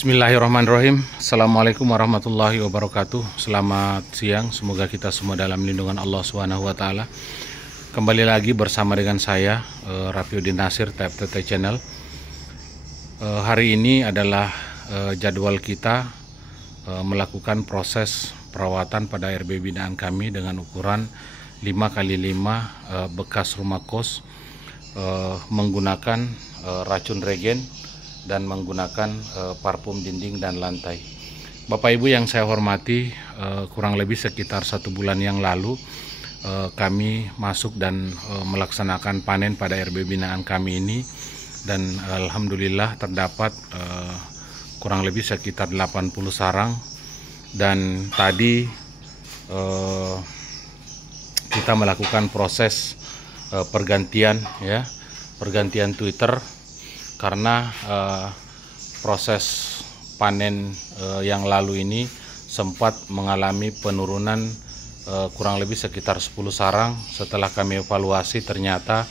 Bismillahirrahmanirrahim. Assalamualaikum warahmatullahi wabarakatuh. Selamat siang, semoga kita semua dalam lindungan Allah SWT. Kembali lagi bersama dengan saya Rafiuddin Nasir, TFTT Channel. Hari ini adalah jadwal kita melakukan proses perawatan pada RB binaan kami dengan ukuran 5x5 bekas rumah kos, menggunakan racun regen dan menggunakan parfum dinding dan lantai. Bapak Ibu yang saya hormati, kurang lebih sekitar 1 bulan yang lalu kami masuk dan melaksanakan panen pada RB binaan kami ini, dan alhamdulillah terdapat kurang lebih sekitar 80 sarang. Dan tadi kita melakukan proses pergantian Twitter, karena proses panen yang lalu ini sempat mengalami penurunan kurang lebih sekitar 10 sarang. Setelah kami evaluasi, ternyata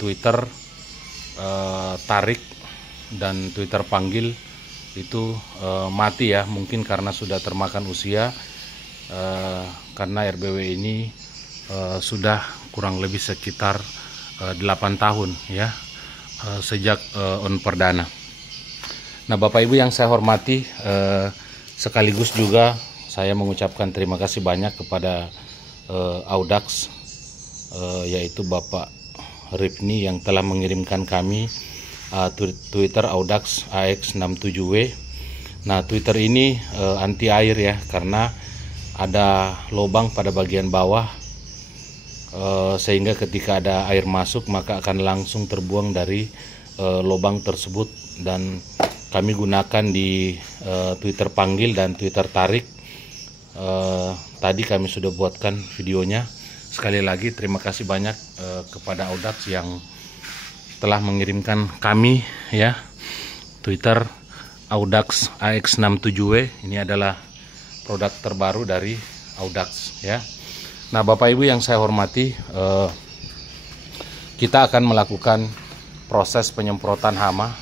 Twitter tarik dan Twitter panggil itu mati ya, mungkin karena sudah termakan usia, karena RBW ini sudah kurang lebih sekitar 8 tahun ya, sejak on perdana. Nah, Bapak Ibu yang saya hormati, sekaligus juga saya mengucapkan terima kasih banyak kepada Audax, yaitu Bapak Rifni yang telah mengirimkan kami Twitter Audax AX67W. Nah, Twitter ini anti air ya, karena ada lubang pada bagian bawah, sehingga ketika ada air masuk maka akan langsung terbuang dari lubang tersebut. Dan kami gunakan di Twitter panggil dan Twitter tarik. Tadi kami sudah buatkan videonya. Sekali lagi terima kasih banyak kepada Audax yang telah mengirimkan kami ya Twitter Audax AX67W. Ini adalah produk terbaru dari Audax ya. Nah, Bapak Ibu yang saya hormati, kita akan melakukan proses penyemprotan hama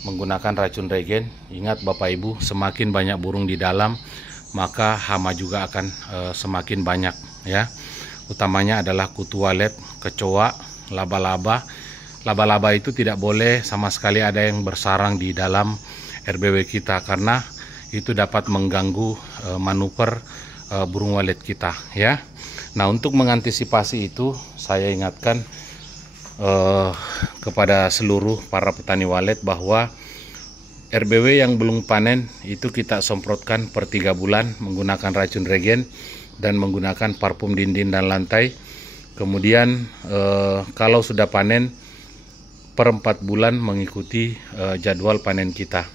menggunakan racun regen. Ingat Bapak Ibu, semakin banyak burung di dalam, maka hama juga akan semakin banyak ya. Utamanya adalah kutu walet, kecoa, laba-laba. Laba-laba itu tidak boleh sama sekali ada yang bersarang di dalam RBW kita, karena itu dapat mengganggu manuver burung walet kita ya. Nah, untuk mengantisipasi itu, saya ingatkan kepada seluruh para petani walet bahwa RBW yang belum panen itu kita semprotkan per 3 bulan menggunakan racun regen dan menggunakan parfum dinding dan lantai. Kemudian kalau sudah panen, per 4 bulan mengikuti jadwal panen kita.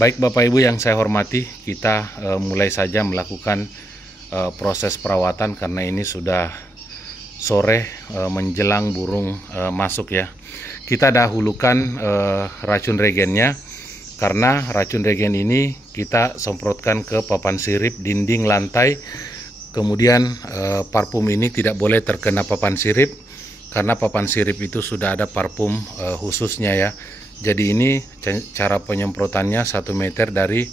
Baik Bapak Ibu yang saya hormati, kita mulai saja melakukan proses perawatan, karena ini sudah sore menjelang burung masuk ya. Kita dahulukan racun regennya, karena racun regen ini kita semprotkan ke papan sirip, dinding, lantai. Kemudian parfum ini tidak boleh terkena papan sirip, karena papan sirip itu sudah ada parfum khususnya ya. Jadi ini cara penyemprotannya 1 meter dari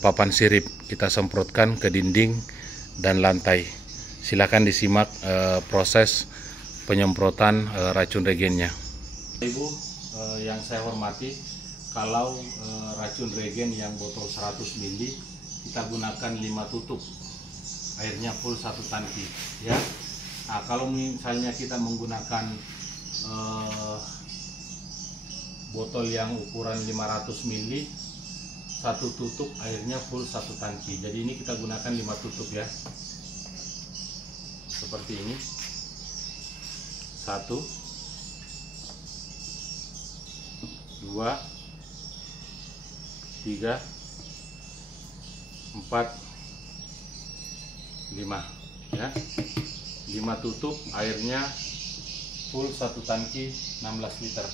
papan sirip, kita semprotkan ke dinding dan lantai. Silakan disimak proses penyemprotan racun regennya. Ibu yang saya hormati, kalau racun regen yang botol 100 ml kita gunakan 5 tutup, airnya full 1 tangki ya. Nah, kalau misalnya kita menggunakan botol yang ukuran 500 ml, 1 tutup airnya full 1 tangki. Jadi ini kita gunakan 5 tutup ya, seperti ini. 1, 2, 3, 4, 5 ya. 5 tutup airnya full 1 tangki 16 liter.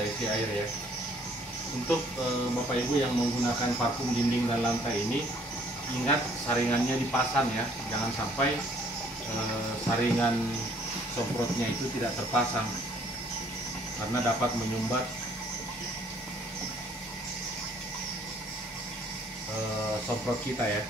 kita isi air ya. Untuk Bapak Ibu yang menggunakan parfum dinding dan lantai ini, ingat saringannya dipasang ya, jangan sampai saringan semprotnya itu tidak terpasang karena dapat menyumbat semprot kita ya.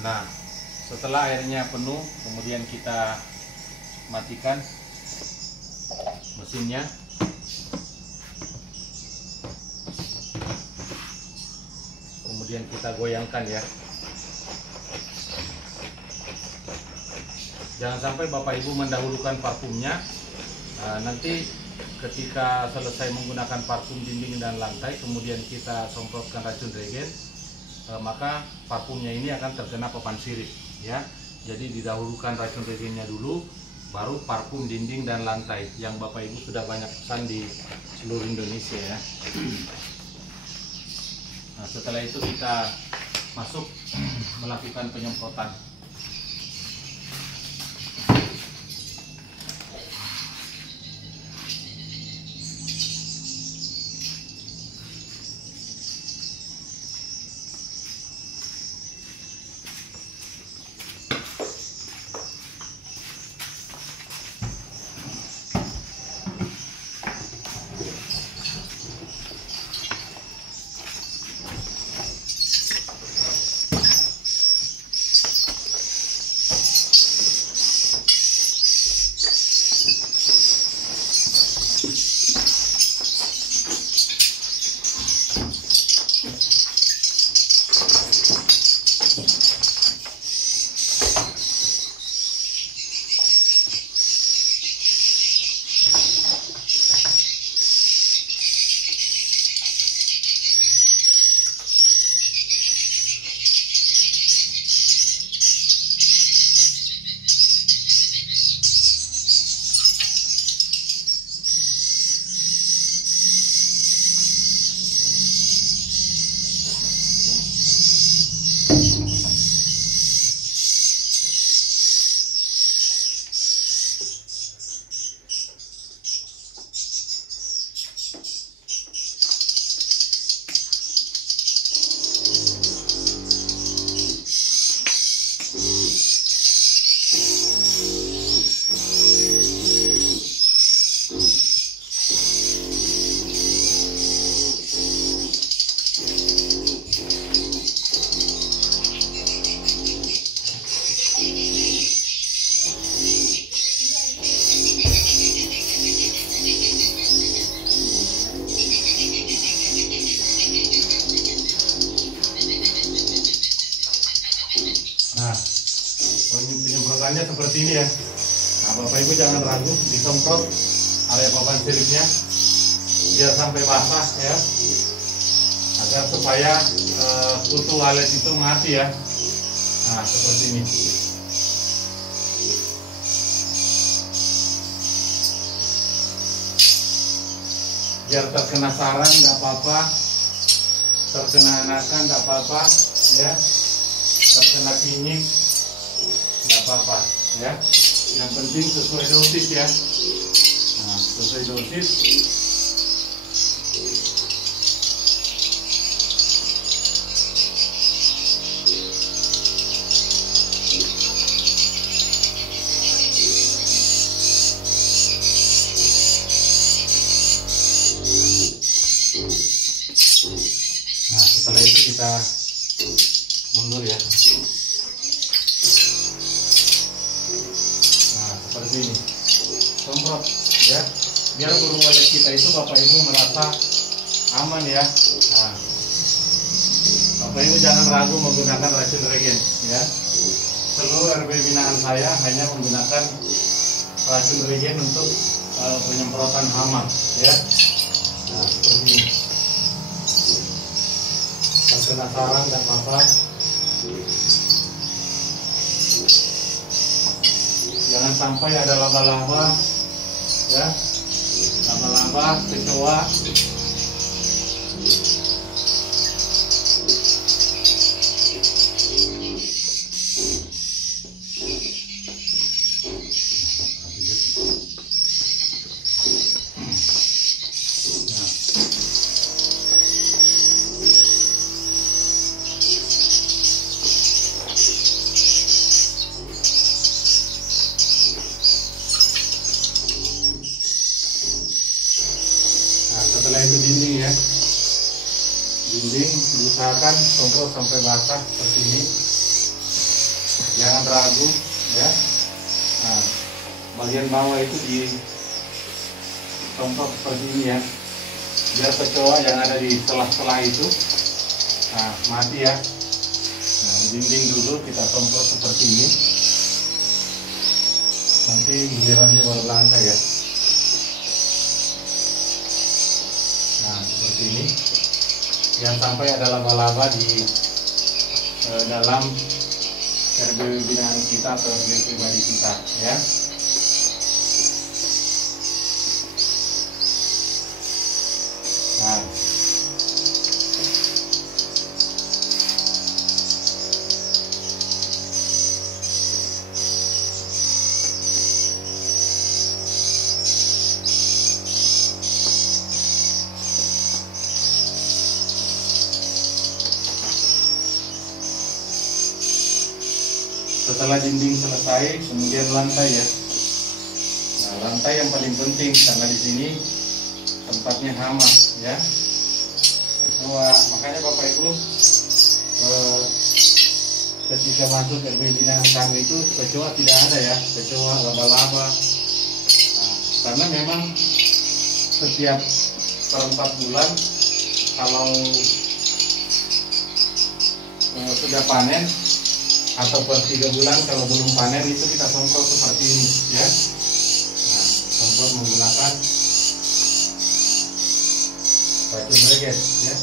Nah, setelah airnya penuh, kemudian kita matikan mesinnya. Kemudian kita goyangkan ya. Jangan sampai Bapak Ibu mendahulukan parfumnya. Nanti ketika selesai menggunakan parfum dinding dan lantai, kemudian kita semprotkan racun regen, maka parfumnya ini akan terkena papan sirip ya. Jadi didahulukan racun regennya dulu, baru parfum dinding dan lantai yang Bapak Ibu sudah banyak pesan di seluruh Indonesia ya. Nah, setelah itu kita masuk melakukan penyemprotan. Nah, penyemprotannya seperti ini ya. Nah, Bapak Ibu jangan ragu, disemprot area papan siripnya biar sampai basah ya, agar supaya kutu walet itu mati ya. Nah, seperti ini. Biar terkena sarang nggak apa-apa, terkena anakan nggak apa-apa ya, terkena kinyik nggak apa-apa ya. Yang penting sesuai dosis ya. Nah, sesuai dosis. Nah, setelah itu kita mundur ya. Nah, seperti ini. Semprot ya. Biar burung walet kita itu Bapak Ibu merasa aman ya. Nah, Bapak Ibu jangan ragu menggunakan racun regen ya. Seluruh RW binaan saya hanya menggunakan racun regen untuk penyemprotan hama ya. Nah, seperti ini. kena sarang dan apa. Jangan sampai ada laba-laba, ya, laba-laba, kecoa. Setelah itu dinding ya, dinding diusahakan semprot sampai basah seperti ini, jangan ragu ya. Nah, bagian bawah itu disemprot seperti ini ya, biar kecoa yang ada di celah-celah itu mati ya. Nah, dinding dulu kita semprot seperti ini, nanti gilirannya baru lantai ya. Nah, seperti ini. Jangan sampai ada laba-laba di dalam RBW binaan kita atau RBW pribadi kita ya. Nah, setelah dinding selesai, kemudian lantai ya. Nah, lantai yang paling penting karena di sini tempatnya hama ya. Kecoa, makanya Bapak Ibu ketika masuk RW binaan kami itu kecoa tidak ada ya, kecoa, laba-laba. Nah, karena memang setiap per 4 bulan kalau sudah panen atau per 3 bulan kalau belum panen itu kita semprot seperti ini ya. Nah, semprot menggunakan racun reget ya.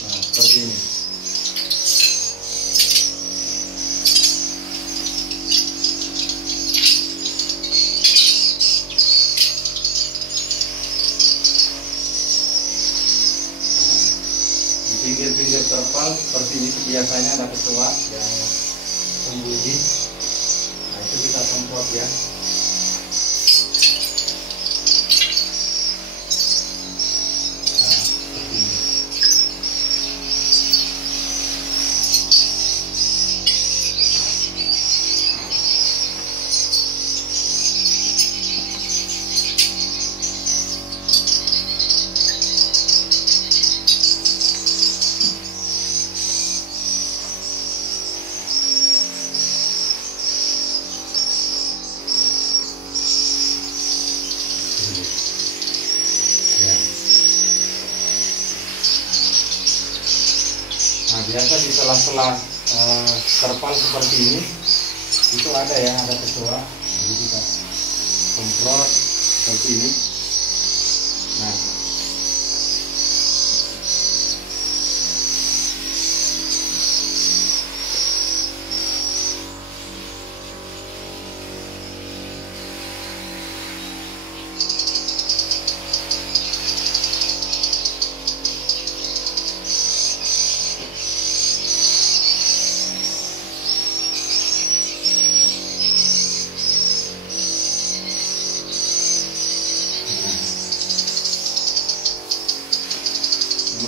Nah, seperti ini. Pinggir-pinggir terpal seperti ini biasanya ada kecoa yang sembunyi. Nah, itu kita semprot ya. Nah, seperti ini. Ya. Nah, biasa di sela-sela terpal seperti ini itu ada ya, ada kecoa. Jadi kita semprot seperti ini. Nah,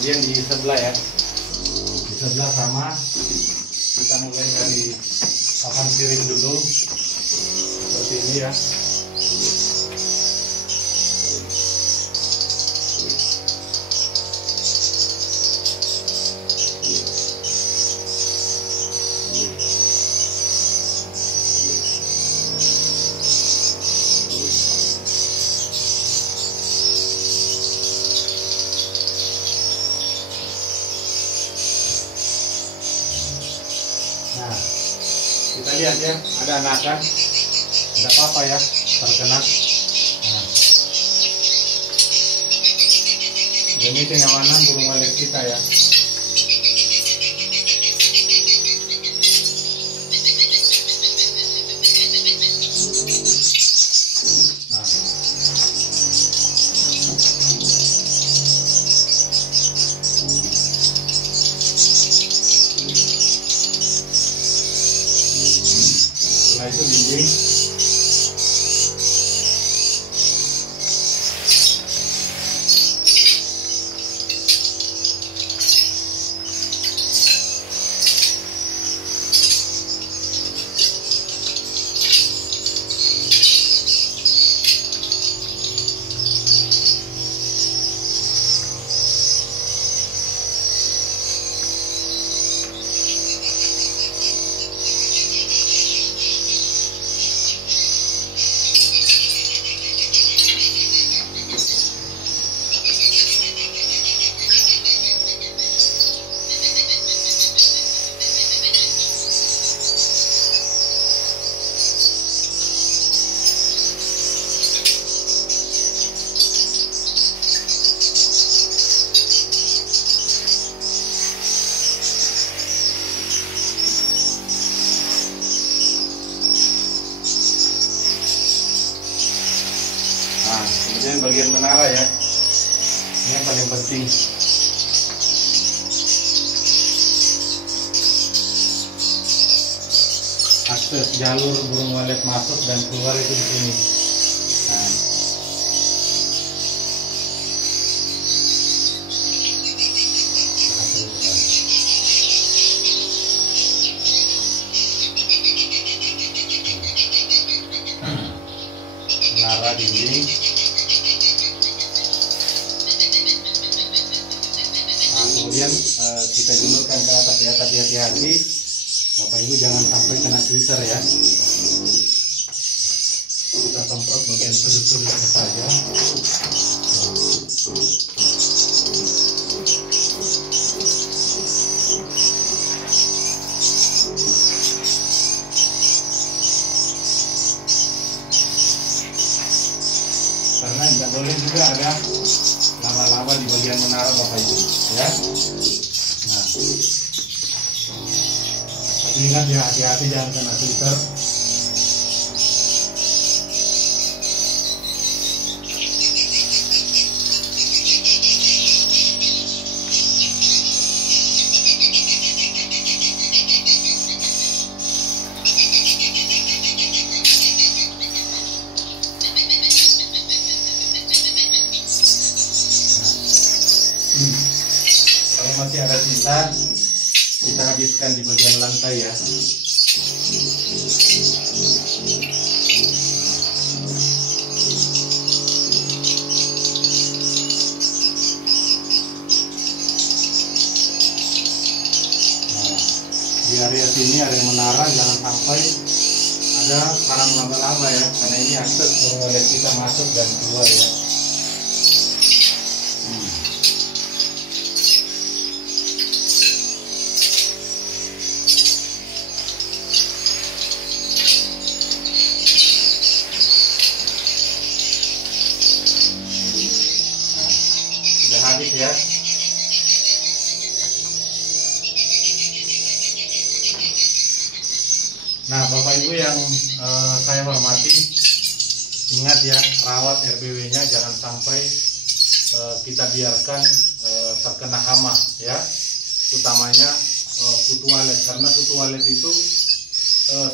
kemudian di sebelah ya, di sebelah sama kita mulai dari papan piring dulu seperti ini ya. Nah, kita lihat ya, ada anakan, ada apa-apa ya, terkena. Nah, demi kenyamanan burung walet kita ya. Nah, itu dinding. Nah, kemudian bagian menara ya, ini yang paling penting. Akses jalur burung walet masuk dan keluar itu di sini. Nah. Menara dinding. Nah, kemudian kita julurkan ke atas ya, tapi hati-hati Bapak Ibu jangan sampai kena Twitter ya. Kita semprot bagian sudut-sudutnya saja. Karena tidak boleh juga ada laba-laba di bagian menara Bapak Ibu ya. Nah, tapi ingat ya, hati-hati jangan kena Twitter. Kalau masih ada sisa, kita habiskan di bagian lantai ya. Nah, di area sini, area menara, jangan sampai ada sarang laba-laba ya, karena ini akses burung walet kita masuk dan keluar ya. Habis ya. Nah, Bapak Ibu yang saya hormati, ingat ya, rawat RBW-nya jangan sampai kita biarkan terkena hama ya, utamanya kutu walet, karena kutu walet itu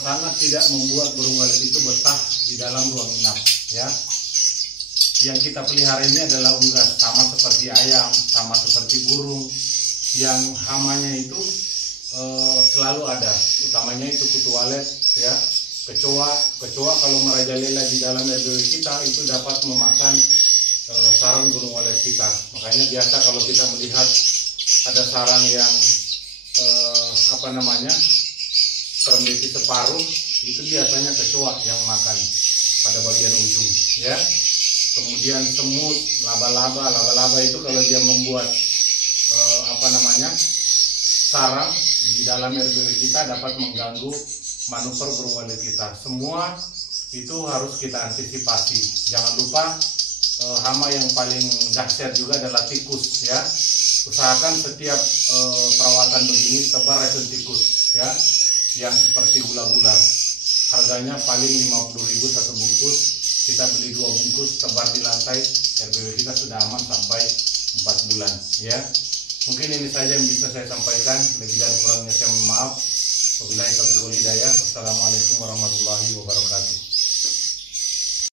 sangat tidak membuat burung walet itu betah di dalam ruang inap ya. Yang kita pelihara ini adalah unggas, sama seperti ayam, sama seperti burung. Yang hamanya itu selalu ada, utamanya itu kutu walet ya, kecoa kalau merajalela di dalam RBW kita itu dapat memakan sarang burung walet kita. Makanya biasa kalau kita melihat ada sarang yang terembesi separuh, itu biasanya kecoa yang makan pada bagian ujung ya. Kemudian semut, laba-laba itu kalau dia membuat sarang di dalam RBW kita dapat mengganggu manuver burung walet kita. Semua itu harus kita antisipasi. Jangan lupa hama yang paling dahsyat juga adalah tikus ya. Usahakan setiap perawatan begini tebar racun tikus ya, yang seperti gula-gula. Harganya paling 50.000 satu bungkus. Kita beli 2 bungkus, tebar di lantai, RBW kita sudah aman sampai 4 bulan ya. Mungkin ini saja yang bisa saya sampaikan. Lebih dan kurangnya saya mohon maaf. Wabillahi taufiq wal hidayah. Wassalamualaikum warahmatullahi wabarakatuh.